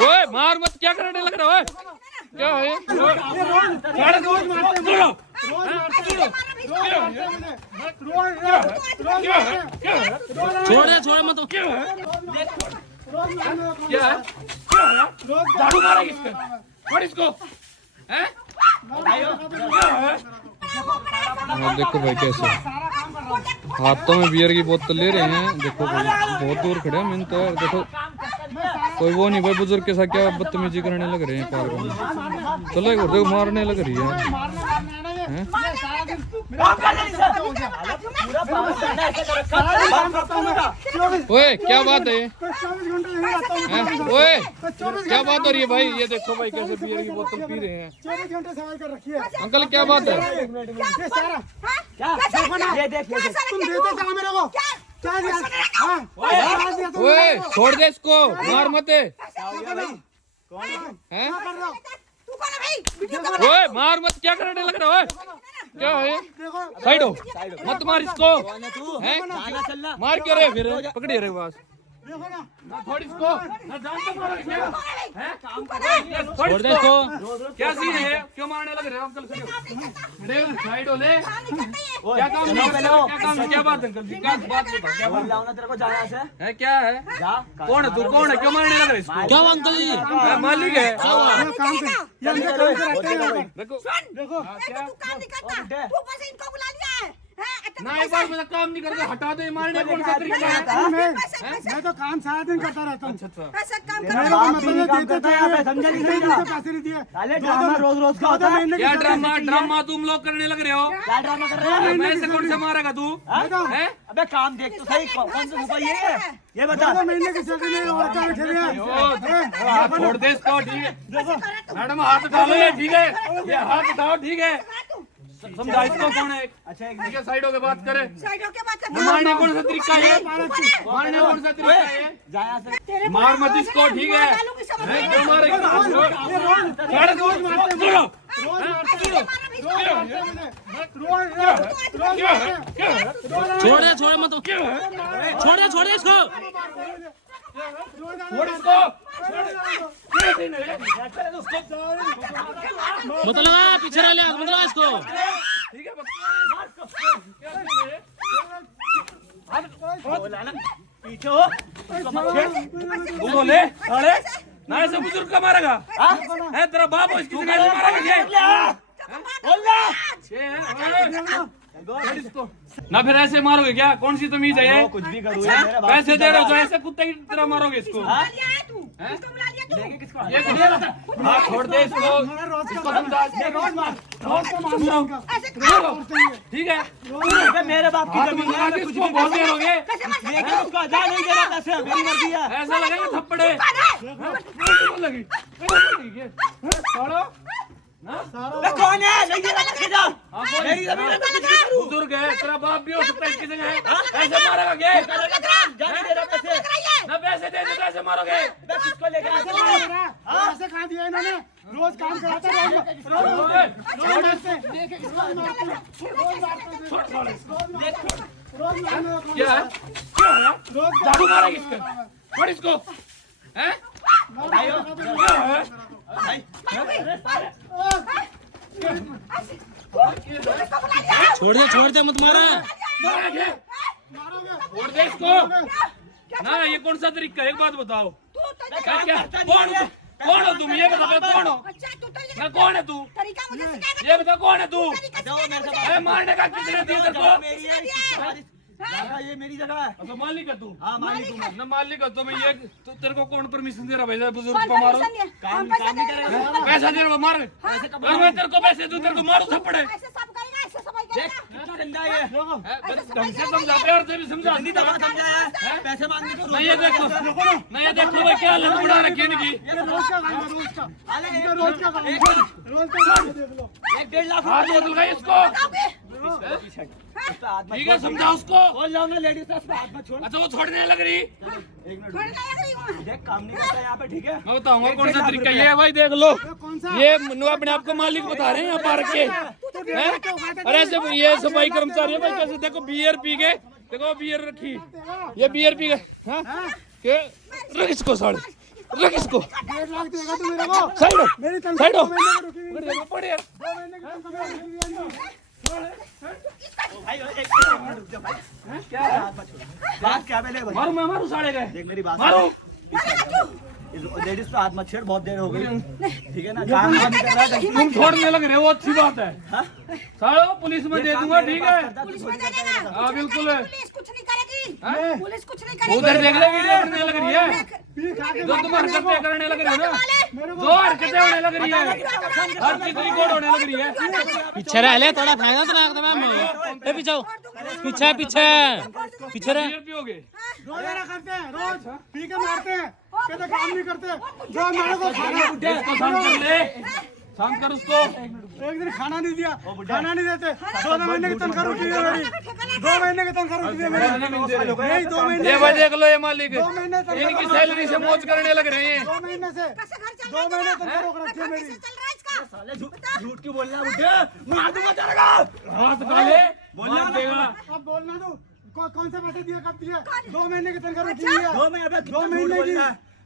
ओए मार मत, क्या करने लग रहा है? क्या है? छोड़े मत। क्या है? झाड़ू मारा किसका? छोड़ इसको। हैं? देखो भाई कैसे हाथों में बियर की बोतल ले रहे हैं। देखो भाई बहुत दूर खड़े हैं। मैंने तो देखो कोई वो नहीं भाई, बुजुर्ग के साथ क्या बदतमीजी करने लग रहे हैं पार्क में। चलो एक देखो मारने लग रही है। ओए क्या बात है? ओए क्या बात हो रही है भाई? ये देखो भाई कैसे बियर की बोतल पी रहे हैं। 24 घंटे सवाल कर रखी है। अंकल क्या बात है? तुम देते क्या मेरे को? क्या दिया? ओए छोड़ दे इसको, मार मत। ओए मार मत, क्या करने लग रहा है? क्या है? साइड हो मत, मार इसको। मार क्यों रहे फिर? पकड़िए रहे बस। छोड़ इसको। छोड़ दे इसको। क्या सीन है? क्यों मारने लग रहे हो अंकल? साइड हो ले। क्या काम है? क्या बात अंकल? क्या बात बता। क्या बात तेरे को जाना है? क्या है? कौन है तू? कौन है? क्यों मारने लग रहे इसको? क्या अंकल जी? मालिक है। ना एक बार मेरा काम नहीं करता हटा दे। मारने कौन सा तरीका है? मैं तो काम सारा दिन करता रहता हूँ। ऐसा काम रोज का होता है। क्या ड्रामा तुम लोग करने लग रहे हो? क्या ड्रामा कर रहे हो? मैं से कौन से मारेगा तू? अबे काम देख तो सही, कौन सा ऊपर ये बता। महीने की सैलरी में और क्या बैठे हुए हैं? छोड़ दे इसको। ठीक है मैडम, हाथ उठा लो। ये ठीक है, ये हाथ उठाओ। ठीक है समझा इसको कौन है? अच्छा ठीक है साइड होके बात करे। मारने कौन सा तरीका है? मारने कौन सा तरीका है? मार मत इसको। ठीक है क्यों मारेगा? छोड़े मत। छोड़े इसको। मतलब पीछे रह ले, मतलब इसको। ठीक है पीछे हो बोले ना ऐसे बुजुर्ग का मारेगा? है तेरा बाप हो इसकी जगह से मारेगा? ना फिर ऐसे मारोगे क्या? कौन सी तमीज है ये? कुछ भी करूँ पैसे दे रहे हो तो ऐसे कुत्ते की तरह मारोगे इसको? हाँ छोड़ दे इसको। समझा। ठीक है मेरे बाप की जमीन है, कुछ भी बहुत देर हो गए। उसको आजाद नहीं दे रहा पैसे, मेरी मर्जी है। ऐसा लगेगा थप्पड़े लगी। छोड़ो। कौन है? नहीं दे रहा पैसे जा। मेरी जमीन है, कुछ भी करूँ। बुजुर्ग है, तेरा बाप भी हो सकता है इसकी जगह है। ऐसे मारेगा क्या? जाने दे रहा पैसे। ना पैसे दे दे तो ऐसे मारोगे? किसको लेकर पैसे कहाँ दिए इन्होंने? रोज काम कराते हैं। क्या है? झाड़ू मारा किसका? छोड़ इसको। हैं? छोड़ दे मत मारा। छोड़ दे इसको। ना ये कौन सा तरीका है? एक बात बताओ। क्या कौन हो तुम? ये बता कौन हो? कौन है तू? ये बता कौन है तू? मारने का किसने दिया तेरे को? ये मेरी जगह है। तो मालिक है तू? हाँ मालिक हूँ मैं। ना मालिक है तो मैं ये तो तेरे को कौन परमिशन दे रहा भाई बुजुर्ग को मारो? काम नहीं करेगा। पैसा दे रहा मार। मैं तेरे को पैसे दूं, तेरे को मारो थप्पड़े। देख कितना गंदा है ये। ढंग से समझा, प्यार से भी समझा। नहीं दबा समझाया है, पैसे मांगने को। नहीं ये देखो भाई क्या लत उड़ा रखी है इनकी। रोज का काम है, रोज का। रोज का काम है। रोज का काम है, देख लो। 1-1.5 लाख हाथ बदल गई इसको। ठीक है समझा उसको। बोल रहा हूँ ना लेडीज का हाथ मत छोड़। अच्छा वो छोड़ने लग रही। एक मिनट देख काम नहीं करता यहाँ पे, ठीक है? मैं बताऊंगा कौन सा तरीका ये है भाई। देख लो ये अपने आप को मालिक बता रहे हैं यहाँ पार्क के। हैं? अरे ऐसे ये सफाई कर्मचारी है भाई, कैसे देखो बियर पी के, देखो बियर रखी, ये बियर पी गए, के रख इसको साड़, रख इसको 1.5 लाख देगा तू मेरे को। साइड हो, मेरी तनख्वाह साइड हो, 2 महीने की रुकी हुई है। देखो पड़े यार, 2 महीने की तनख्वाह रुकी हुई है अंदर। भाई एक मिनट रुक जा भाई। क्या हाथ मत छोड़। बात क्या पहले भाई? मारू मैं मारू साड़े गए, देख मेरी बात मारू लेडीज पे हाथ मत छेड़, बहुत देर हो गई, ठीक है ना? काम नहीं कर रहा है, तुम छोड़ने लग रहे हो, अच्छी बात है, साड़ो पुलिस में दे दूंगा, ठीक है? हाँ बिल्कुल है, पुलिस कुछ नहीं करेगी, हैं? पुलिस कुछ नहीं करेगी। उधर देख ले वीडियो बनने लग रही है, पी खा के जो तुम हरकतें करने लग रहे हो ना, जो हरकतें होने लग रही है, हर चीज रिकॉर्ड होने लग रही है। पीछे रह ले, थोड़ा फायदा तो ना मैं पीछे हो। पीछे पीछे पीछे रह। बियर पियोगे? रोजाना करते हैं, रोज पी के मारते हैं, कहते काम नहीं करते। जो मेरे को खाना, इसको शांत कर ले, शांत कर उसको। एक दिन खाना नहीं दिया, खाना नहीं देते। 2 महीने की तनख्वाह रुकी है मेरी, 2 महीने की तनख्वाह रुकी है मेरी। नहीं 2 महीने ये भाई देख लो, ये मालिक 2 महीने तनख्वाह इनकी सैलरी से मौज करने लग रहे हैं। 2 महीने से 2 महीने तनख्वाह रोक रखी है मेरी। चल रहा है इसका। साले झूठ क्यों बोलना है मुझे? मार दूंगा तेरे को। हाथ काले बोलना देगा। अब बोलना तू, कौन से पैसे दिए, कब दिए? 2 महीने की तनख्वाह रुकी हुई है। 2 महीने पे 2 महीने की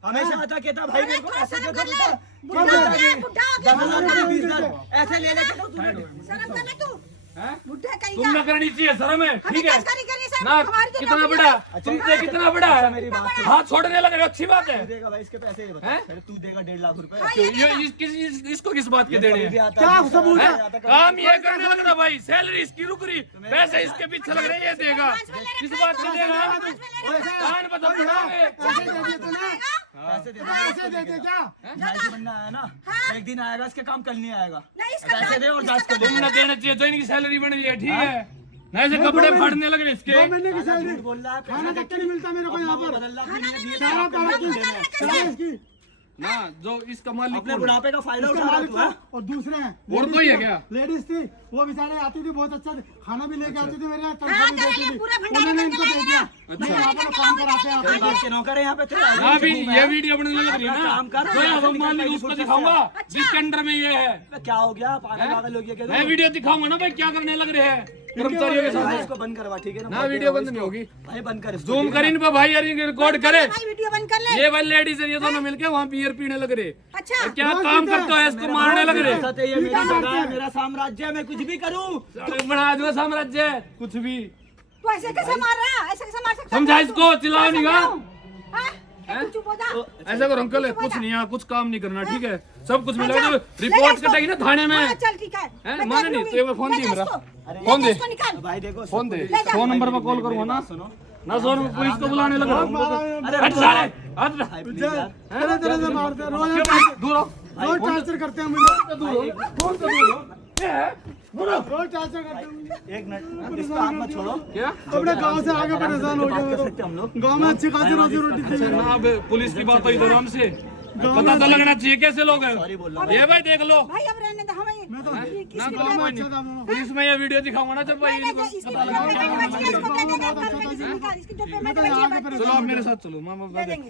हमेशा आता कहता भाई मेरे को ऐसे दे दो बेटा। बुढ़ा हो गया, बुढ़ा हो गया। 10,000 20,000 ऐसे ले लेके तो तू शर्म कर ले तू, हैं? बुढ़ा कहीं तुम का। न करनी चाहिए शर्म है, ठीक है तस्करी करनी शर्म, ना? हमारी तो कितना नौकरी बड़ा है। तुमसे कितना बड़ा है, मेरी बात सुन। हाथ छोड़ने लग रहे हो, अच्छी बात है। तू देगा भाई इसके पैसे, ये बता। हैं? अरे तू देगा 1.5 लाख रुपए। क्यों? इसको किस बात के देने कभी भी हैं? आता क्या है, सबूत है? आता है, काम ये करने लग रहा भाई, सैलरी इसकी रुक रही, पैसे इसके पीछे लग रहे हैं, ये देगा, किस बात के देगा? कान बता बुढ़ाओगे। पैसे दे दिए तूने? पैसे दे दो। पैसे दे दे क्या? जांच बनना है ना, एक दिन आएगा इसके काम, कल नहीं आएगा। नहीं, इसका पैसे दे और जांच कर तुम न देना चाहिए तो इनकी सैलरी बन रही है, ठीक है? नहीं से कपड़े फाड़ने लग रहे 2 इसके। महीने की सैलरी, झूठ बोल रहा है। खाना तक नहीं मिलता मेरे को यहाँ पर। बदलना भी नहीं है, सारा तारा की, सारा इसकी, ना जो इसका मालिक अपने कौन है? बुढ़ापे का फायदा इसके उठा रहा मालिक तू है। और दूसरे हैं। और कोई है क्या? लेडीज थी, वो बेचारे आती थी, बहुत अच्छा खाना भी लेके आती थी मेरे यहाँ, तनख्वाह हाँ, भी देती थी। पूरा भंडारा उन्होंने इनको करके दे दिया। अच्छा। ये यहाँ पर काम कराते हैं तेरे आपके बाप के नौकर है यहाँ पे तेरे। ना भी ये वीडियो बनने लग रही है ना, काम कर। तो अब हम मालिक उसको दिखाऊंगा जिसके अंडर में ये है। क्या हो गया? पागल पागल हो गया क्या? मैं वीडियो दिखाऊंगा ना भाई, क्या करने लग रहे हैं कर्मचारियों के भाई साथ। इसको बंद करवा, ठीक है ना? ना वीडियो बंद नहीं होगी, भाई बंद कर इसको, जूम ठीक है कर इन पे भाई, यार रिकॉर्ड करे। भाई वीडियो बंद कर ले। ये वाली लेडीज है, ये दोनों मिलके वहाँ बियर पीने लग रहे। अच्छा, क्या काम करते हो, इसको मारने लग रहे। ना? सत्य ये मेरी जगह है, मेरा साम्राज्य है, मैं कुछ भी करूँ। बना दो साम्राज्य कुछ भी। तू ऐसे कैसे मार रहा है? ऐसे कैसे मार सकता है? समझा इसको, चिल्लाओ नहीं गा। हाँ? तू चुप हो जा। ऐसा करो अंकल, कुछ नहीं है, कुछ काम नहीं करना, ठीक है? सब कुछ मिलेगा, तो रिपोर्ट कटेगी ना थाने में। हाँ, चल ठीक है। हैं? मैं माने देख नहीं लूंगी। तो एक बार फोन ले दे जा मेरा, इसको। फोन ले दे, जा इसको निकाल। भाई देखो फोन दे, ले जा। फोन नंबर पर कॉल करूँगा ना, सुनो। ना सोन पुलिस को बुलाने लगा। अरे हट साले, हट। भाई प्लीज यार। तरह तरह से मारते हैं, रोज दूर हो, रोज टॉर्चर करते हैं मुझे, दूर हो, फोन से दूर हो। ये है, दूर हो। रोज टॉर्चर करते हैं मुझे। एक मिनट पुलिस पे हाथ मत छोड़ो। क्या? अपने गांव से आगे परेशान हो बात कर गए सकते हैं हम लोग। तो गांव में अच्छी खासी रोजी रोटी थी। ना अब पुलिस की बात हुई तो आराम से पता तो लगना चाहिए कैसे लोग हैं। सॉरी बोल रहा ये भाई देख लो भाई अब रहने दो, हमें मैं तो ना, किसकी तो कोई नहीं, पुलिस में ये वीडियो दिखाऊंगा ना जब भाई नहीं, इनको नहीं, इसकी पता लगा। पेमेंट बची है, इसको दे देंगे, इसकी जो पेमेंट बची है चलो आप मेरे साथ चलो, मैं दे देंगे।